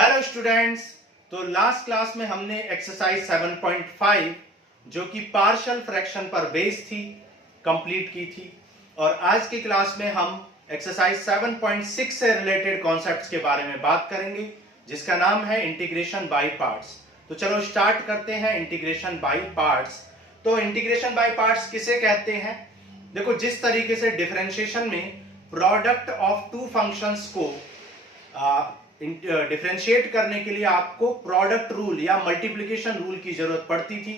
Hello students. तो last class में हमने एक्सरसाइज 7.5 जो कि पार्शियल फ्रैक्शन पर बेस्ड थी कंप्लीट की थी, और आज की क्लास में हम एक्सरसाइज 7.6 से रिलेटेड कॉन्सेप्ट्स के बारे में बात करेंगे जिसका नाम है इंटीग्रेशन बाय पार्ट्स। तो चलो स्टार्ट करते हैं इंटीग्रेशन बाय पार्ट्स। तो इंटीग्रेशन बाय पार्ट्स किसे कहते हैं? देखो, जिस तरीके से डिफरेंशिएशन में प्रोडक्ट ऑफ टू फंक्शंस को डिफरेंशिएट करने के लिए आपको प्रोडक्ट रूल या मल्टीप्लिकेशन रूल की जरूरत पड़ती थी,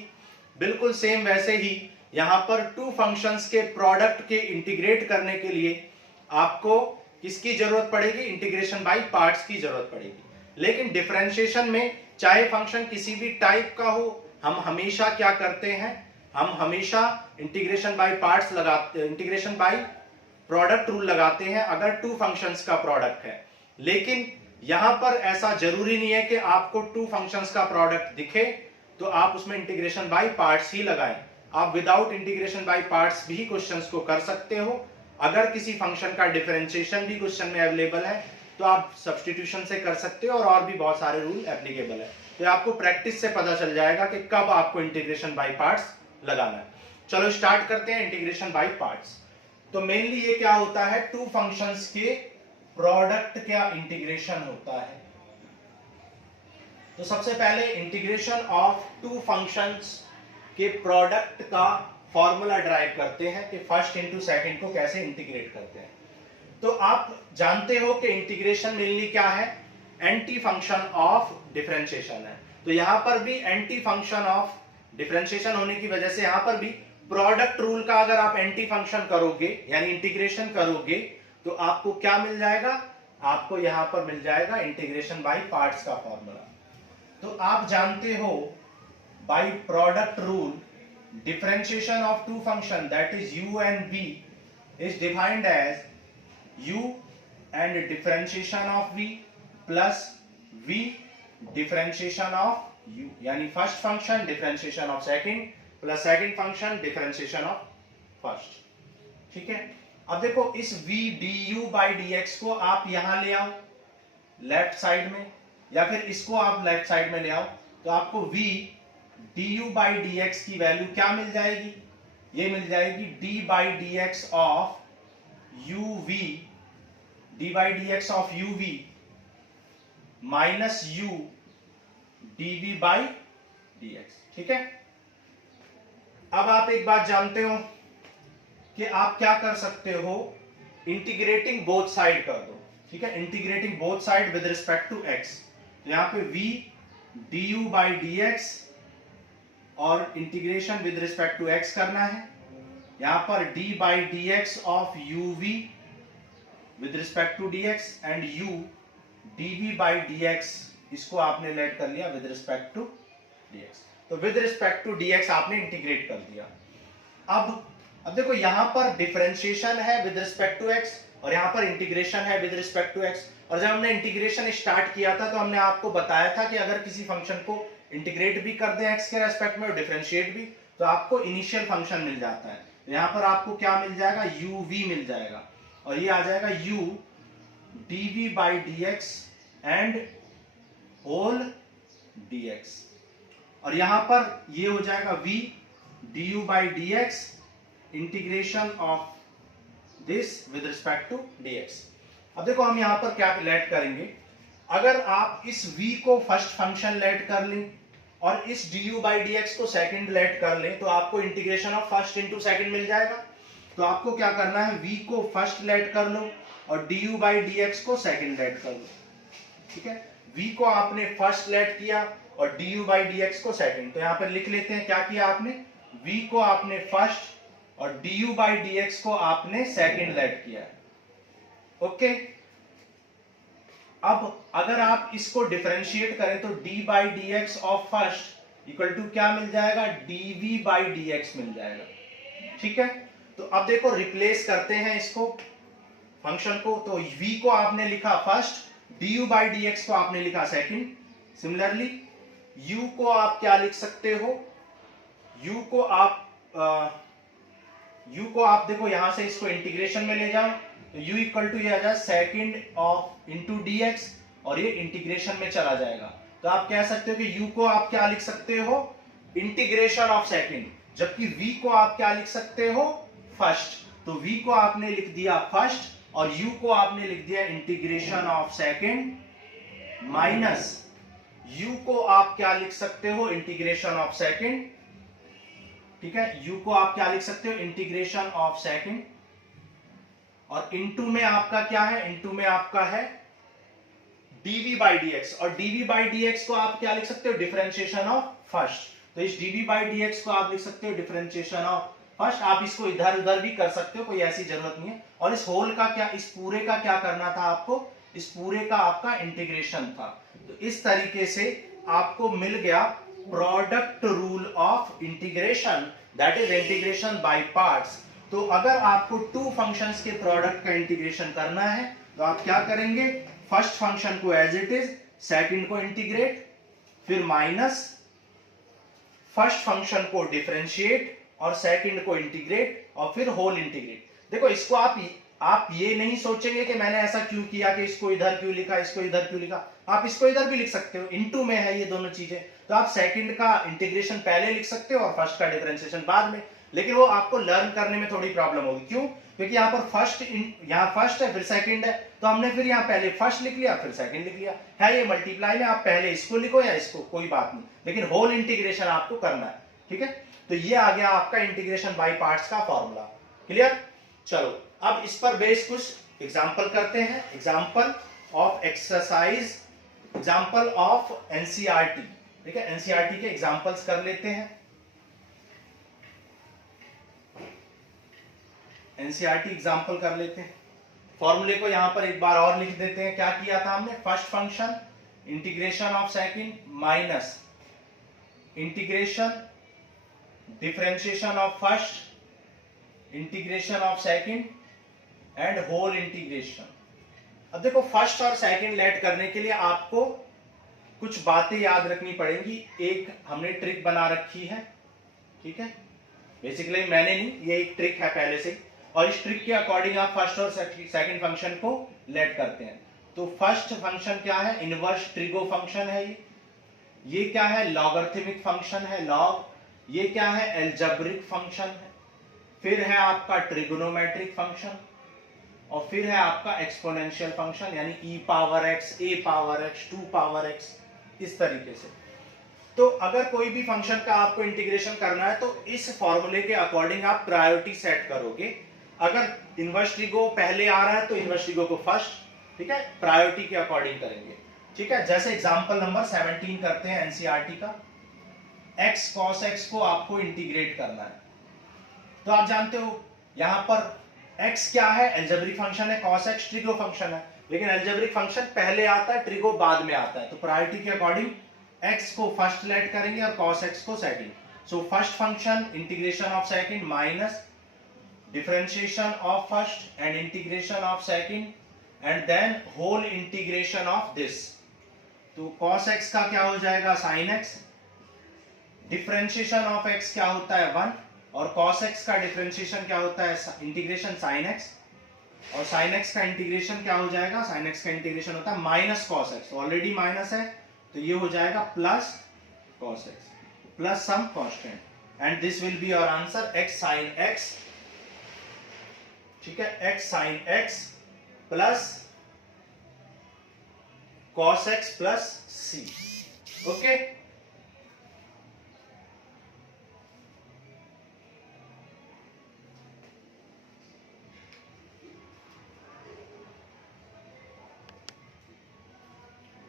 बिल्कुल सेम वैसे ही यहां पर टू फंक्शंस के प्रोडक्ट के इंटीग्रेट करने के लिए आपको किसकी जरूरत पड़ेगी? इंटीग्रेशन बाय पार्ट्स की जरूरत पड़ेगी। लेकिन डिफरेंशिएशन में चाहे फंक्शन किसी भी टाइप का हो, हम हमेशा क्या करते हैं? हम हमेशा इंटीग्रेशन बाय पार्ट्स लगाते, इंटीग्रेशन बाय प्रोडक्ट रूल लगाते हैं अगर टू फंक्शंस का प्रोडक्ट है। लेकिन यहां पर ऐसा जरूरी नहीं है कि आपको टू फंक्शंस का प्रोडक्ट दिखे तो आप उसमें इंटीग्रेशन बाय पार्ट्स ही लगाएं। आप विदाउट इंटीग्रेशन बाय पार्ट्स भी क्वेश्चंस को कर सकते हो। अगर किसी फंक्शन का डिफरेंशिएशन भी क्वेश्चन में अवेलेबल है तो आप सब्स्टिट्यूशन से कर सकते हो, और भी बहुत सारे रूल एप्लीकेबल है। तो आपको प्रैक्टिस से पता चल जाएगा कि कब आपको इंटीग्रेशन बाय पार्ट्स लगाना है। चलो स्टार्ट करते हैं इंटीग्रेशन बाय पार्ट्स। तो मेनली ये क्या होता है? टू फंक्शंस के प्रोडक्ट का इंटीग्रेशन होता है। तो सबसे पहले इंटीग्रेशन ऑफ टू फंक्शंस के प्रोडक्ट का फॉर्मूला ड्राइव करते हैं कि फर्स्ट इंटू सेकंड को कैसे इंटीग्रेट करते हैं। तो आप जानते हो कि इंटीग्रेशन मेनली क्या है? एंटी फंक्शन ऑफ डिफरेंशिएशन है। तो यहां पर भी एंटी फंक्शन ऑफ डिफरेंशिएशन होने की वजह से यहां पर भी प्रोडक्ट रूल का अगर आप एंटी फंक्शन करोगे यानी इंटीग्रेशन करोगे तो आपको क्या मिल जाएगा? आपको यहां पर मिल जाएगा इंटीग्रेशन बाय पार्ट्स का फॉर्मूला। तो आप जानते हो by product rule differentiation of two function that is u and v is defined as u and differentiation of v plus v differentiation of u, यानी first function differentiation of second plus second function differentiation of first. ठीक है, अब देखो इस v du by dx को आप यहां ले आओ लेफ्ट साइड में, या फिर इसको आप लेफ्ट साइड में ले आओ, तो आपको v du बाई dx की वैल्यू क्या मिल जाएगी? ये मिल जाएगी d by dx of uv, d by dx of uv minus u dv by dx। ठीक है, अब आप एक बात जानते हो कि आप क्या कर सकते हो? इंटीग्रेटिंग बोथ साइड कर दो। ठीक है, integrating both side with respect to x। तो यहां पे v du बाई dx और integration with respect to x करना है। यहां पर d by dx of uv with respect to dx and u dv by dx, इसको आपने लेट कर लिया विद रिस्पेक्ट टू dx। तो विद रिस्पेक्ट टू dx आपने इंटीग्रेट कर दिया। अब देखो यहां पर डिफरेंशिएशन है विद रिस्पेक्ट टू x और यहां पर इंटीग्रेशन है विद रिस्पेक्ट टू x। और जब हमने इंटीग्रेशन स्टार्ट किया था तो हमने आपको बताया था कि अगर किसी फंक्शन को इंटीग्रेट भी कर दें x के रेस्पेक्ट में और डिफरेंशिएट भी, तो आपको इनिशियल फंक्शन मिल जाता है। तो यहां पर आपको क्या मिल जाएगा? uv मिल जाएगा, और ये आ जाएगा u dv by dx and whole dx, और यहां पर ये हो जाएगा v du by dx integration of this with respect to dx। अब देखो हम यहां पर क्या लेट करेंगे? अगर आप इस v को फर्स्ट फंक्शन लेट कर लें और इस du बाई dx को सेकंड लेट कर लें तो आपको integration of first into second मिल जाएगा। तो आपको क्या करना है? v को फर्स्ट लेट कर लो और du बाई dx को सेकंड लेट कर लो। ठीक है, v को आपने फर्स्ट लेट किया और du बाई dx को सेकंड। तो यहां पर लिख लेते हैं क्या किया आपने? v को आपने फर्स्ट और du बाई dx को आपने सेकंड लेट किया। ओके, अब अगर आप इसको डिफरेंशिएट करें तो d by dx of first equal to क्या मिल जाएगा? dv बाई dx मिल जाएगा। ठीक है, तो अब देखो रिप्लेस करते हैं इसको फंक्शन को। तो v को आपने लिखा फर्स्ट, du बाई dx को आपने लिखा सेकंड। सिमिलरली u को आप क्या लिख सकते हो? u को आप देखो यहां से इसको इंटीग्रेशन में ले जाओ तो u इक्वल टू ये आ जाए सेकंड ऑफ इंटू dx, और ये इंटीग्रेशन में चला जाएगा। तो आप कह सकते हो कि u को आप क्या लिख सकते हो, इंटीग्रेशन ऑफ सेकंड, जबकि v को आप क्या लिख सकते हो, फर्स्ट। तो v को आपने लिख दिया फर्स्ट और u को आपने लिख दिया integration of second minus u को आप क्या लिख सकते हो, इंटीग्रेशन ऑफ सेकंड। ठीक है, u को आप क्या लिख सकते हो, इंटीग्रेशन ऑफ सेकंड, और इनटू में आपका क्या है, इनटू में आपका है dv बाई dx, और dv बाई dx को आप क्या लिख सकते हो, डिफरेंशिएशन ऑफ फर्स्ट। तो इस dv बाई dx को आप लिख सकते हो डिफरेंशिएशन ऑफ फर्स्ट। आप इसको इधर उधर भी कर सकते हो, कोई ऐसी जरूरत नहीं है। और इस होल का क्या, इस पूरे का क्या करना था आपको, इस पूरे का आपका इंटीग्रेशन था। तो इस तरीके से आपको मिल गया product rule of integration, that is integration by parts. तो अगर आपको टू फंक्शंस के प्रोडक्ट का इंटीग्रेशन करना है तो आप क्या करेंगे, फर्स्ट फंक्शन को एज इट इज, सेकंड को इंटीग्रेट, फिर माइनस फर्स्ट फंक्शन को डिफरेंशिएट और सेकंड को इंटीग्रेट और फिर होल इंटीग्रेट। देखो इसको आप ये नहीं सोचेंगे कि मैंने ऐसा क्यों किया, कि इसको इधर क्यों लिखा, इसको इधर क्यों लिखा। आप इसको इधर भी लिख सकते हो, इनटू में है ये दोनों चीजें, तो आप सेकंड का इंटीग्रेशन पहले लिख सकते हो और फर्स्ट का डिफरेंशिएशन बाद में। लेकिन वो आपको लर्न करने में थोड़ी प्रॉब्लम होगी, क्यों, क्योंकि यहाँ पर यहाँ फर्स्ट है फिर सेकंड है, तो हमने फिर यहाँ पहले फर्स्ट लिख लिया फिर सेकंड लिख लिया है। ये मल्टीप्लाई में आप पहले इसको लिखो या इसको, कोई बात नहीं, लेकिन होल इंटीग्रेशन आपको करना है। ठीक है, तो ये आ गया आपका इंटीग्रेशन बाय पार्ट्स का फॉर्मूला। क्लियर, चलो अब इस पर बेस कुछ एग्जांपल करते हैं। Example of exercise, example of NCERT. ठीक है, एनसीईआरटी के एग्जांपल्स कर लेते हैं। एनसीईआरटी एग्जांपल कर लेते हैं। फॉर्मूले को यहां पर एक बार और लिख देते हैं। क्या किया था हमने, first function integration of second minus integration differentiation of first integration of second and whole integration. अब देखो फर्स्ट और सेकंड लेट करने के लिए आपको कुछ बातें याद रखनी पड़ेंगी। एक हमने ट्रिक बना रखी है, ठीक है, बेसिकली मैंने नहीं, ये एक ट्रिक है पहले से, और इस ट्रिक के अकॉर्डिंग आप फर्स्ट और सेकंड फंक्शन को लेट करते हैं। तो फर्स्ट फंक्शन क्या है, इनवर्स ट्रिगो फंक्शन है ये क्या है, लॉगरिथमिक फंक्शन है लॉग, ये क्या है, एल्जेब्रिक फंक्शन है, फिर है आपका ट्रिगोनोमेट्रिक फंक्शन, और फिर है आपका एक्सपोनेंशियल फंक्शन, यानी e power x, a power x, 2 power x, इस तरीके से। तो अगर कोई भी फंक्शन का आपको इंटीग्रेशन करना है तो इस फॉर्मूले के अकॉर्डिंग आप प्रायोरिटी सेट करोगे। अगर इनवर्स ट्रिगो पहले आ रहा है तो इनवर्स ट्रिगो को फर्स्ट, ठीक है, प्रायोरिटी के अकॉर्डिंग करेंगे। ठीक है, जैसे एग्जांपल नंबर 17 करते हैं एनसीईआरटी का। x cos x को आपको इंटीग्रेट करना है, तो आप जानते हो यहां पर x क्या है, एल्जेब्रिक फंक्शन है, cos x ट्रिगो फंक्शन है, लेकिन एल्जेब्रिक फंक्शन पहले आता है, ट्रिगो बाद में आता है। तो प्रायोरिटी के अकॉर्डिंग x को फर्स्ट लेट करेंगे और cos x को second. So first function integration of second minus differentiation of first and integration of second and then whole integration of this. तो cos x का क्या हो जाएगा, sin x, differentiation of x क्या होता है 1, और cos x का डिफरेंशिएशन क्या होता है, इंटीग्रेशन sin x, और sin x का इंटीग्रेशन क्या हो जाएगा, sin x का इंटीग्रेशन होता है minus cos x, already minus है तो ये हो जाएगा plus cos x plus some constant, and this will be your answer x sin x। ठीक है, x sin x plus cos x प्लस c। ओके,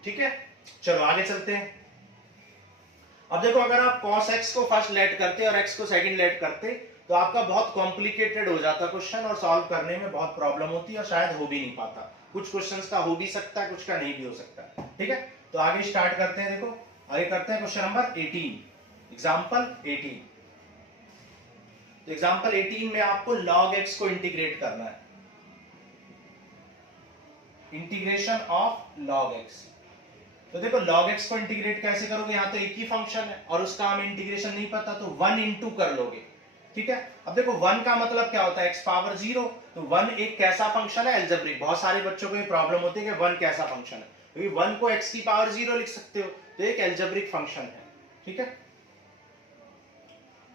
ठीक है, चलो आगे चलते हैं। अब देखो अगर आप cos x को फर्स्ट लेट करते और x को सेकंड लेट करते तो आपका बहुत कॉम्प्लिकेटेड हो जाता क्वेश्चन, और सॉल्व करने में बहुत प्रॉब्लम होती है और शायद हो भी नहीं पाता। कुछ क्वेश्चंस का हो भी सकता है, कुछ का नहीं भी हो सकता। ठीक है, तो आगे स्टार्ट करते हैं। देखो आगे करते हैं क्वेश्चन नंबर 18, एग्जांपल 18। तो एग्जांपल 18 में आपको log x को इंटीग्रेट करना है, इंटीग्रेशन ऑफ log x। तो देखो log x को इंटीग्रेट कैसे करोगे, यहां तो एक ही फंक्शन है और उसका हमें इंटीग्रेशन नहीं पता, तो 1 इंटू कर लोगे। ठीक है, अब देखो 1 का मतलब क्या होता है, x पावर 0, तो 1 एक कैसा फंक्शन है, एल्जेब्रिक। बहुत सारे बच्चों को ये प्रॉब्लम होती है कि 1 कैसा फंक्शन है, क्योंकि 1 को x की पावर 0 लिख सकते हो, तो एक एल्जेब्रिक फंक्शन है, ठीक है।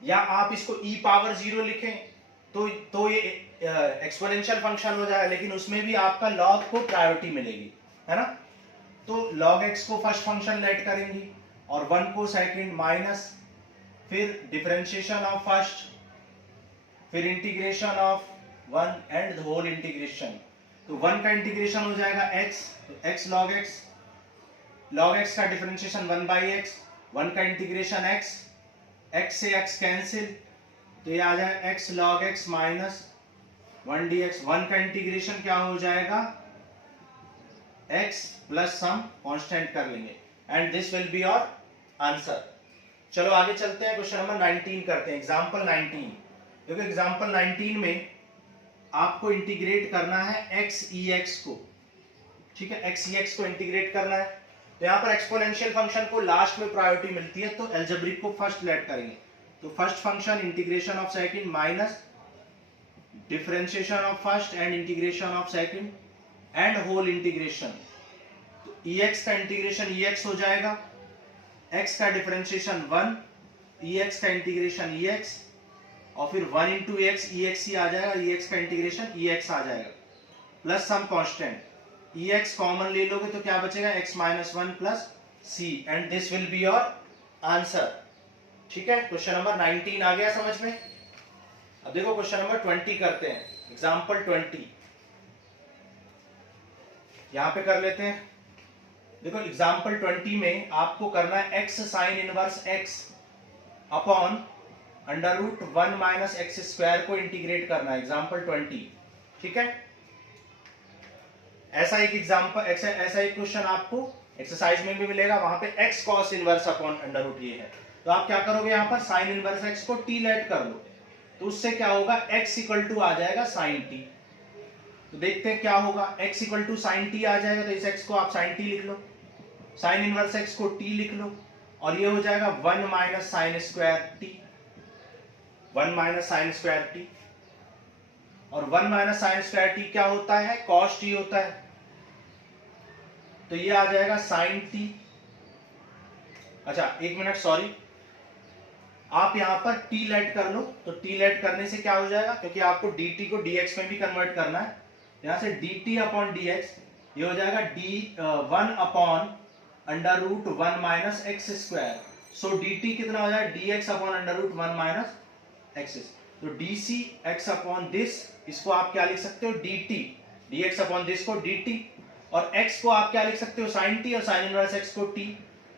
या आप इसको e पावर 0 लिखें तो ये एक्सपोनेंशियल फंक्शन हो जाएगा, लेकिन उसमें भी आपका log को प्रायोरिटी मिलेगी, है ना। तो log x को फर्स्ट फंक्शन लेट करेंगी और 1 को सेकंड, माइनस फिर डिफरेंशिएशन ऑफ फर्स्ट, फिर integration of 1 and the whole integration. तो 1 का इंटीग्रेशन हो जाएगा x, तो x log x का डिफरेंशिएशन 1/x, 1 का इंटीग्रेशन x से x कैंसिल, तो ये आ जाएगा x log x minus 1 dx। 1 का इंटीग्रेशन क्या हो जाएगा, x प्लस सम कांस्टेंट कर लेंगे, and this will be your answer. चलो आगे चलते हैं, क्वेश्चन नंबर 19 करते हैं, एग्जांपल 19। देखो एग्जांपल 19 में आपको इंटीग्रेट करना है x ex को, ठीक है, x ex को इंटीग्रेट करना है। तो यहाँ पर एक्सपोनेंशियल फंक्शन को लास्ट में प्रायोरिटी मिलती है, तो एल्जेब्रिक को फर्स्ट लेट करेंगे। तो first function integration of second minus differentiation of first and integration of second and whole integration. तो ex का इंटीग्रेशन ex हो जाएगा, x का डिफरेंशिएशन 1, ex का इंटीग्रेशन ex, और फिर 1 इंटू एक्स ex ही आ जाएगा, ex का इंटीग्रेशन ex आ जाएगा, plus some constant, ex common ले लोगे तो क्या बचेगा, x minus 1 plus c, and this will be your answer, ठीक है। क्वेश्चन नंबर 19 आ गया समझ में। अब देखो क्वेश्चन नंबर 20 करते हैं, एग्जांपल 20 यहां पे कर लेते हैं। देखो एग्जांपल 20 में आपको करना है x sine inverse x upon under root 1 minus x square को इंटीग्रेट करना है, एग्जांपल 20, ठीक है। ऐसा एक एग्जांपल, ऐसा एक क्वेश्चन आपको एक्सरसाइज में भी मिलेगा, वहां पे x cos inverse upon under root ये है। तो आप क्या करोगे, यहाँ पर साइन इनवर्स x को t लेट कर लो, तो उससे क्या होगा, x इक्वल टू आ जाएगा साइन t। तो देखते हैं क्या होगा, x equal to sine t आ जाएगा, तो इस x को आप साइन t लिख लो, साइन इनवर्स x को t लिख लो, और ये हो जाएगा 1 minus sine square t, 1 minus sine square t, और 1 माइनस साइन स्क्वायर t क्या होता है, cos t होता है, तो ये आ जाएगा साइन t। अच्छा एक मिनट, सॉरी, आप यहां पर t लेट कर लो, तो t लेट करने से क्या हो जाएगा, क्योंकि आपको dt को dx में भी कन्वर्ट करना है, यहां से dt अपॉन dx ये हो जाएगा d1 upon under root 1 minus x square. So dt कितना हो जाएगा, dx upon under root 1 minus x. तो dc x अपॉन दिस, इसको आप क्या लिख सकते हो, dt, dx अपॉन दिस को dt, और x को आप क्या लिख सकते हो, sin t, और sin इनवर्स x को t।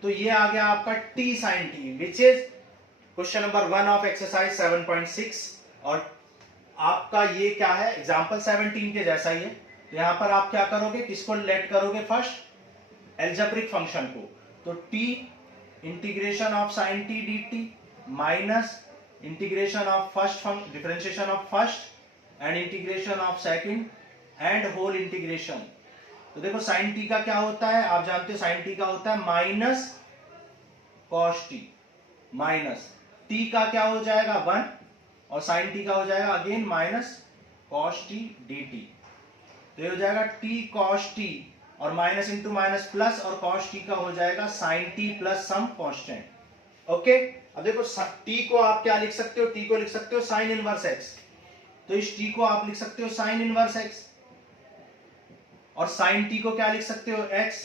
तो ये आ गया आपका t sin t, which is question number 1 of exercise 7.6, और आपका ये क्या है, एग्जांपल 17 के जैसा ही है। तो यहां पर आप क्या करोगे, किसको लेट करोगे, फर्स्ट एल्जेब्रिक फंक्शन को, तो t integration of sin t dt minus integration of first, differentiation of first and integration of second and whole integration. तो देखो sin t का क्या होता है, आप जानते हो sin t का होता है minus cos t, minus t का क्या हो जाएगा 1, और sin t का हो जाएगा again minus cos t dt। तो ये हो जाएगा t cos t, और माइनस इंटू माइनस प्लस, और cos t का हो जाएगा sin t plus some constant. Okay, अब देखो t को आप क्या लिख सकते हो, t को लिख सकते हो sin इनवर्स x, तो इस t को आप लिख सकते हो sin इनवर्स x, और sin t को क्या लिख सकते हो x,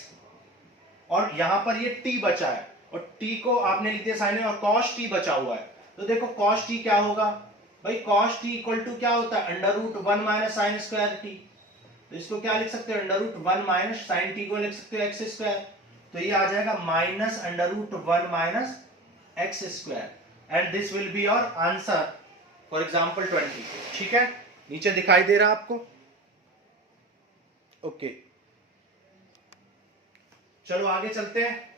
और यहां पर ये t बचा है, और t को आपने लिख दिया sin, और cos t बचा हुआ है। तो देखो cos t क्या होगा भाई, cos t इक्वल टू क्या होता है, under root 1 minus sine square t। तो इसको क्या लिख सकते हो, under root 1 minus sine t को लिख सकते हो एक्स स्क्वायर, तो ये आ जाएगा minus under root 1 minus x square, and this will be your answer for example 20। ठीक है, नीचे दिखाई दे रहा आपको, ओके। चलो आगे चलते हैं,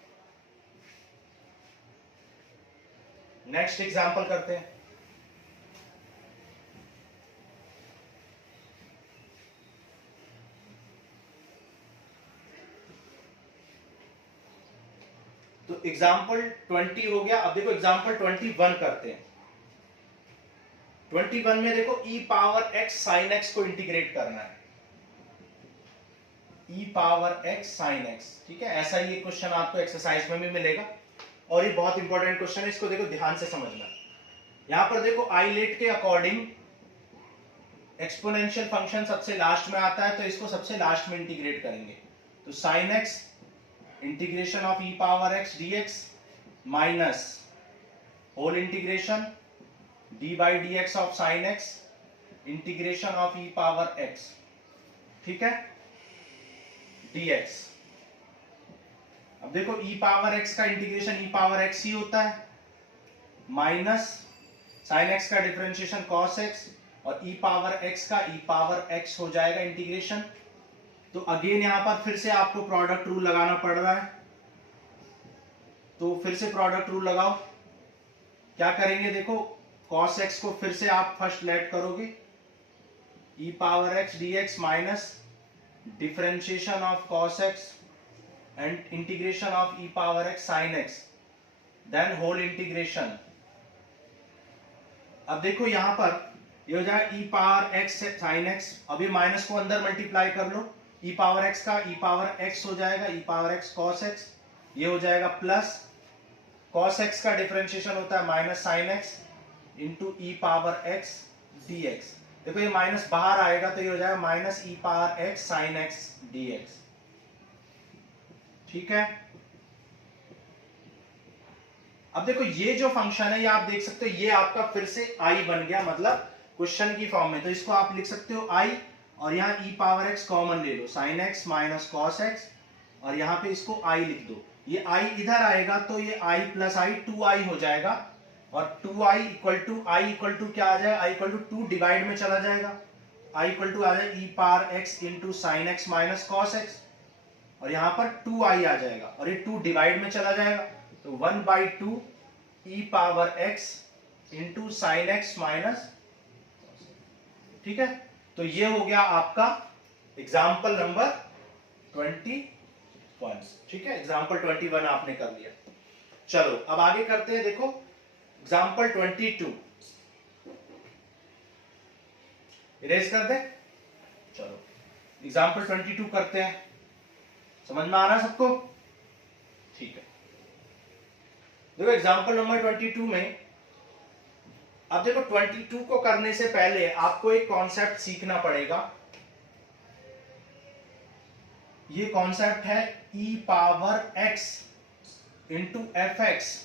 नेक्स्ट एग्जांपल करते हैं। तो एग्जाम्पल 20 हो गया। अब देखो एग्जाम्पल 21 करते हैं। 21 में देखो e power x sin x को इंटीग्रेट करना है। ई पावर एक्स साइन एक्स। ठीक है, ऐसा ही क्वेश्चन आपको एक्सरसाइज में भी मिलेगा और ये बहुत इंपॉर्टेंट क्वेश्चन है, इसको देखो ध्यान से समझना। यहां पर देखो आइलेट के अकॉर्डिंग एक्सपोनेंशियल फंक्शन सबसे लास्ट में आता है, तो इसको सबसे लास्ट में इंटीग्रेट करेंगे। तो sine x integration of e power x d x minus whole integration d by d x of sine x integration of e power x. ठीक है, dx। अब देखो e पावर x का इंटीग्रेशन e पावर x ही होता है, minus sine x का differentiation cos x और e पावर x का e पावर x हो जाएगा इंटीग्रेशन। तो अगेन यहां पर फिर से आपको प्रोडक्ट रूल लगाना पड़ रहा है, तो फिर से प्रोडक्ट रूल लगाओ। क्या करेंगे देखो, cos x को फिर से आप फर्स्ट लेट करोगे, e power x dx minus differentiation of cos x and integration of e power x sin x, then whole integration। अब देखो यहां पर ये हो जाएगा e power x sin x, अभी माइनस को अंदर मल्टीप्लाई कर लो, e पावर x का e पावर x हो जाएगा e power x cos x, ये हो जाएगा प्लस cos x का डिफरेंशिएशन होता है minus sin x into e power x dx। देखो ये माइनस बाहर आएगा तो ये हो जाएगा minus e power x sine x d x. ठीक है, अब देखो ये जो फंक्शन है ये आप देख सकते हो, ये आपका फिर से आई बन गया, मतलब क्वेश्चन की फॉर्म में। तो इसको आप लिख सकते हो आई, और यहां ई पावर एक्स कॉमन ले लो, sine x minus cos x, और यहां पे इसको आई लिख दो। ये आई इधर आएगा तो ये आई प्लस आई 2i हो जाएगा, और 2i इक्वल टू क्या आ जाएगा, i इक्वल टू 2 डिवाइड में चला जाएगा, i इक्वल टू आ जाएगा e power x into sine x minus cos x, और यहां पर 2i आ जाएगा और ये 2 डिवाइड में चला जाएगा, तो 1/2 e power x into sine x minus. ठीक है, तो ये हो गया आपका एग्जाम्पल नंबर 21। ठीक है, एग्जाम्पल 21 आपने कर लिया। चलो अब आगे करते हैं, देखो एग्जाम्पल 22 इरेज कर दे। चलो एग्जाम्पल 22 करते हैं, समझ में आ रहा सबको? ठीक है, देखो एग्जाम्पल नंबर 22 में, अब देखो 22 को करने से पहले आपको एक कॉन्सेप्ट सीखना पड़ेगा। ये कॉन्सेप्ट है e power x into f x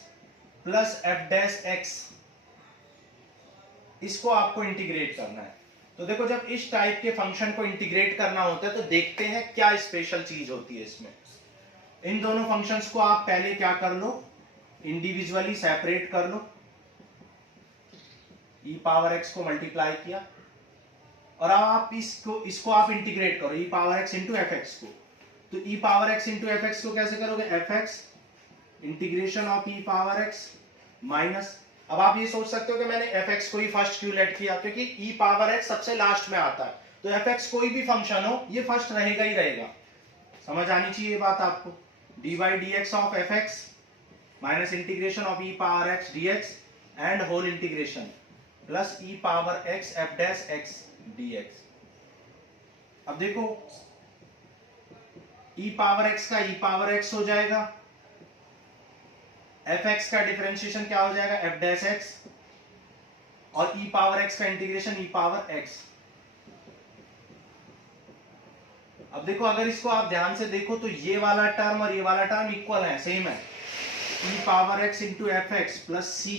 plus f dash x, इसको आपको इंटीग्रेट करना है। तो देखो जब इस टाइप के फंक्शन को इंटीग्रेट करना होता है तो देखते हैं क्या स्पेशल चीज होती है इसमें। इन दोनों फंक्शंस को आप पहले क्या कर लो, इंडिविजुअली सेपरेट कर लो। e पावर x को मल्टीप्लाई किया और अब आप इसको आप इंटीग्रेट करो, e power x into f x को। तो e power x into f x को कैसे करोगे, F x integration of e power x minus. अब आप ये सोच सकते हो कि मैंने एफ एक्स को ही फर्स्ट क्यों लेट किया, क्योंकि e पावर x सबसे लास्ट में आता है, तो एफ एक्स कोई भी फंक्शन हो ये फर्स्ट रहेगा ही रहेगा। समझ आनी चाहिए ये बात आपको। D by d x of f x minus integration of e power x dx and whole integration plus e power x f dash x dx। अब देखो e पावर x का e पावर x हो जाएगा, F x का differentiation क्या हो जाएगा, F dash x, और e पावर x का इंटीग्रेशन e पावर x। अब देखो अगर इसको आप ध्यान से देखो तो ये वाला टर्म और ये वाला टर्म इक्वल है, सेम है। e power x into f x plus c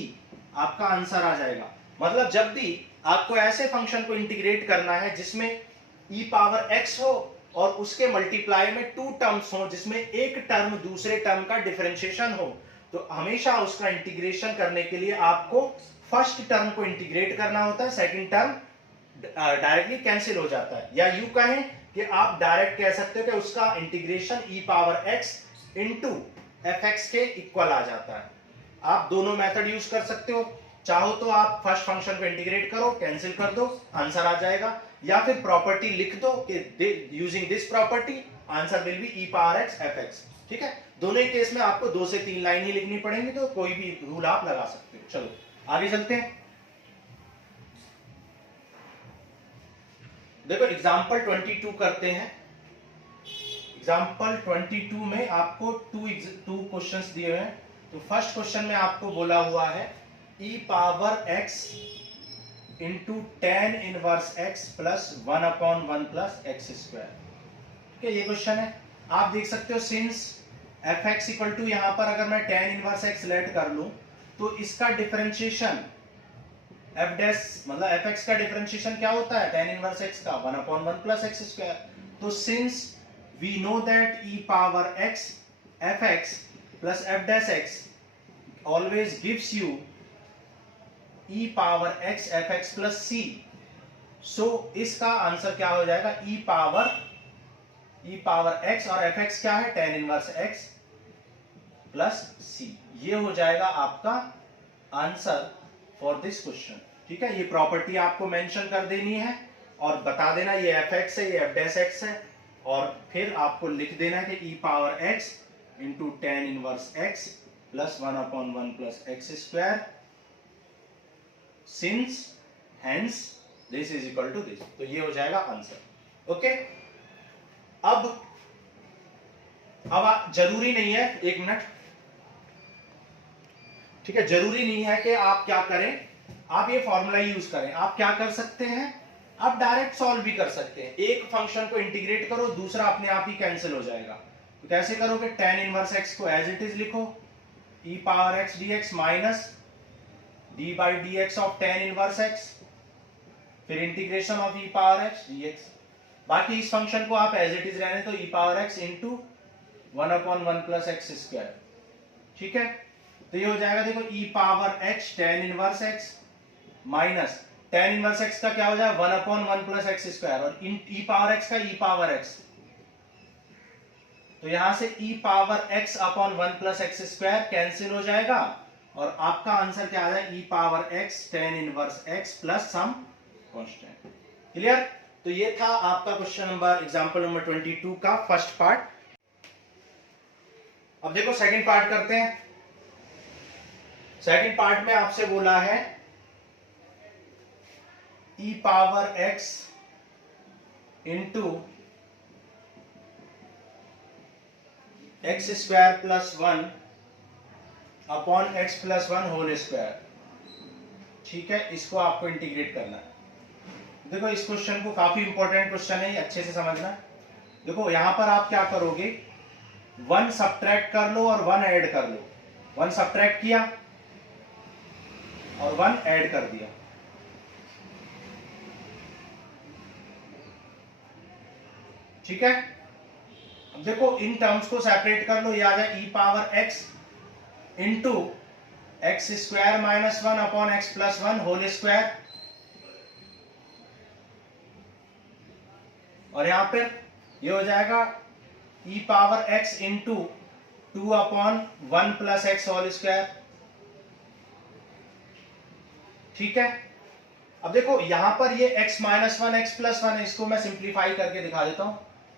आपका आंसर आ जाएगा। मतलब जब भी आपको ऐसे फंक्शन को इंटीग्रेट करना है जिसमें e पावर x हो और उसके मल्टीप्लाई में 2 टर्म्स हो जिसमें एक टर्म दूसरे टर्म का डिफरेंशिएशन हो, तो हमेशा उसका इंटीग्रेशन करने के लिए आपको फर्स्ट टर्म को इंटीग्रेट करना होता है, सेकंड टर्म डायरेक्टली कैंसिल हो जाता है। या यूं कहें कि आप डायरेक्ट कह सकते हो कि उसका integration e power x into f x के इक्वल आ जाता है। आप दोनों मेथड यूज कर सकते हो, चाहो तो आप फर्स्ट फंक्शन को इंटीग्रेट करो, कैंसिल कर दो, आंसर आ जाएगा, या फिर प्रॉपर्टी लिख दो कि using this property answer will be e power x f x. ठीक है, दोनों ही केस में आपको 2 से 3 लाइन ही लिखनी पड़ेंगी, तो कोई भी रूल आप लगा सकते हो। चलो आगे चलते हैं, देखो एग्जांपल 22 करते हैं। एग्जाम्पल 22 में आपको टू क्वेश्चंस दिए हुए हैं। तो फर्स्ट क्वेश्चन में आपको बोला हुआ है e power x into tan inverse x plus 1/1 plus x square. ठीक है, ये क्वेश्चन है। आप देख सकते हो since f x equal to, यहां पर अगर मैं टेन इनवर्स एक्स लेट कर लूं तो इसका डिफरेंशिएशन एफ डैश मतलब एफ एक्स का डिफरेंशिएशन क्या होता है, टेन इनवर्स एक्स का 1/1 प्लस एक्स स्क्वायर। तो since we know that e power x f x plus f dash x always gives you e power x f x plus c. So इसका answer क्या हो जाएगा, e power x और f x क्या है, tan inverse x plus c. ये हो जाएगा आपका आंसर फॉर दिस क्वेश्चन। ठीक है, ये प्रॉपर्टी आपको मेंशन कर देनी है और बता देना ये एफ एक्स है, ये एफ डैश एक्स है, और फिर आपको लिख देना है कि e power x into tan inverse x plus 1/1 plus x square since hence this is equal to this. तो ये हो जाएगा आंसर। ओके, अब जरूरी नहीं है, एक मिनट, ठीक है, जरूरी नहीं है कि आप क्या करें, आप ये फॉर्मूला यूज करें। आप क्या कर सकते हैं, आप डायरेक्ट सॉल्व भी कर सकते हैं। एक फंक्शन को इंटीग्रेट करो, दूसरा अपने आप ही कैंसिल हो जाएगा। तो कैसे करोगे, टेन इनवर्स एक्स को एज इट इज लिखो, e power x dx minus d by d x of tan inverse x, फिर integration of e power x dx। बाकी इस फंक्शन को आप एज इट इज रहने तो e power x into 1/1 plus x square. ठीक है, तो ये हो जाएगा, देखो e power x ten inverse x minus ten inverse x का क्या हो जाएगा 1/1 प्लस एक्स स्क्वायर, और e पावर x का e पावर x, तो यहां से e power x upon 1 plus x square cancel हो जाएगा और आपका आंसर क्या आ जाएगा, e power x ten inverse x plus some constant. Clear? तो ये था आपका क्वेश्चन नंबर एग्जांपल नंबर 22 का फर्स्ट पार्ट। अब देखो सेकंड पार्ट करते हैं। सेकंड पार्ट में आपसे बोला है e power x into x square plus 1 upon x plus 1 whole square. ठीक है, इसको आपको इंटीग्रेट करना है। देखो इस क्वेश्चन को, काफी इंपॉर्टेंट क्वेश्चन है, अच्छे से समझना। देखो यहां पर आप क्या करोगे, 1 सब्ट्रैक्ट कर लो और 1 ऐड कर लो। 1 सब्ट्रैक्ट किया और 1 ऐड कर दिया। ठीक है, अब देखो इन टर्म्स को सेपरेट कर लो, ये आ जाए e power x into x square minus 1 upon x plus 1 whole square, और यहां पर ये हो जाएगा e power x into 2 upon 1 plus x whole square. ठीक है, अब देखो यहां पर ये x माइनस 1 एक्स प्लस 1 है, इसको मैं सिंप्लीफाई करके दिखा देता हूं।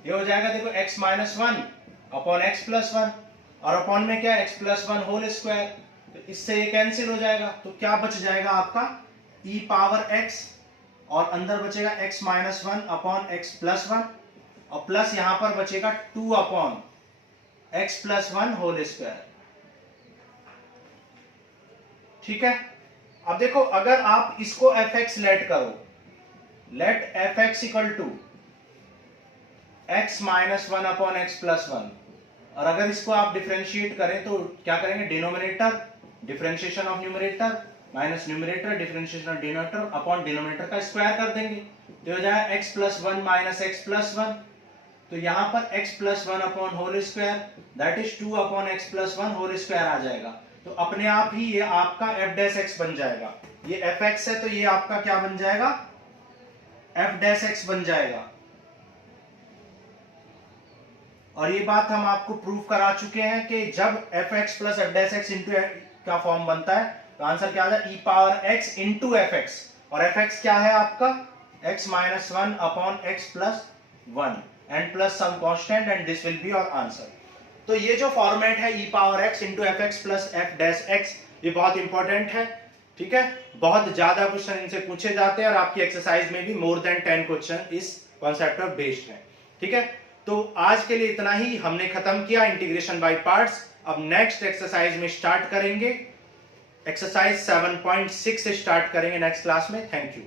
ये हो जाएगा, देखो x minus 1 upon x plus 1, और अपॉन में क्या, x प्लस 1 होल स्क्वायर, तो इससे ये कैंसिल हो जाएगा। तो क्या बच जाएगा आपका, e पावर x और अंदर बचेगा x minus 1 upon x plus 1, और प्लस यहां पर बचेगा 2 upon x plus 1 whole square. ठीक है, अब देखो अगर आप इसको fx लेट करो, let fx equal to x minus 1 upon x plus 1, और अगर इसको आप डिफरेंशिएट करें तो क्या करेंगे, denominator differentiation of numerator minus numerator differentiation of denominator upon denominator का स्क्वायर कर देंगे, तो हो जाएगा x plus 1 minus x plus 1। तो यहां पर x plus 1 upon whole square that is 2 upon x plus 1 whole square आ जाएगा। तो अपने आप ही ये आपका f डैश x बन जाएगा। ये fx है तो ये आपका क्या बन जाएगा, f डैश x बन जाएगा। और ये बात हम आपको प्रूव करा चुके हैं कि जब fx plus f dash x into का फॉर्म बनता है तो आंसर क्या आ जाए, e power x into fx, और fx क्या है आपका x minus 1 upon x plus 1 and plus some constant, and this will be your answer. तो ये जो फॉर्मेट है e power x into fx plus f dash x, ये बहुत इंपॉर्टेंट है। ठीक है, बहुत ज्यादा क्वेश्चन इनसे पूछे जाते हैं और आपकी एक्सरसाइज में भी मोर देन 10 क्वेश्चन इस कॉन्सेप्ट पर बेस्ड है। ठीक है, तो आज के लिए इतना ही, हमने खत्म किया इंटीग्रेशन बाय पार्ट्स। अब नेक्स्ट एक्सरसाइज में स्टार्ट करेंगे, एक्सरसाइज 7.6 से स्टार्ट करेंगे नेक्स्ट क्लास में। Thank you.